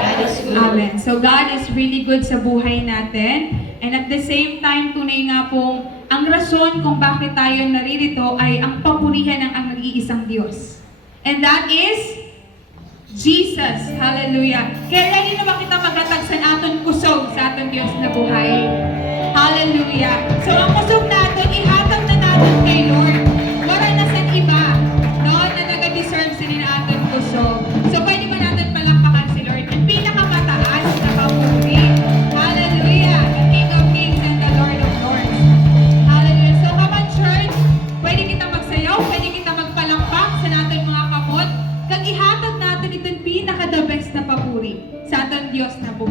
God is good. Amen. So God is really good sa buhay natin. And at the same time, tunay nga pong ang rason kung bakit tayo naririto ay ang papurihan ng ang nag-iisang Diyos. And that is Jesus. Hallelujah. Kaya ready na ba kita magatag sa aton kusog sa aton Diyos na buhay? Hallelujah. So ang kusog natin, ihatag na natin kay Lord. Wala na sa iba, no, na nag-deserve sila na aton kusog. So pwede ba natin palakpakan si Lord? Ang pinakamataas na papuri. Hallelujah. The King of Kings and the Lord of Lords. Hallelujah. So come on, church. Pwede kita magsayaw, pwede kita magpalakpak sa natin mga kamot. Kag ihatag natin itong pinaka-the best na papuri sa aton Diyos na buhay.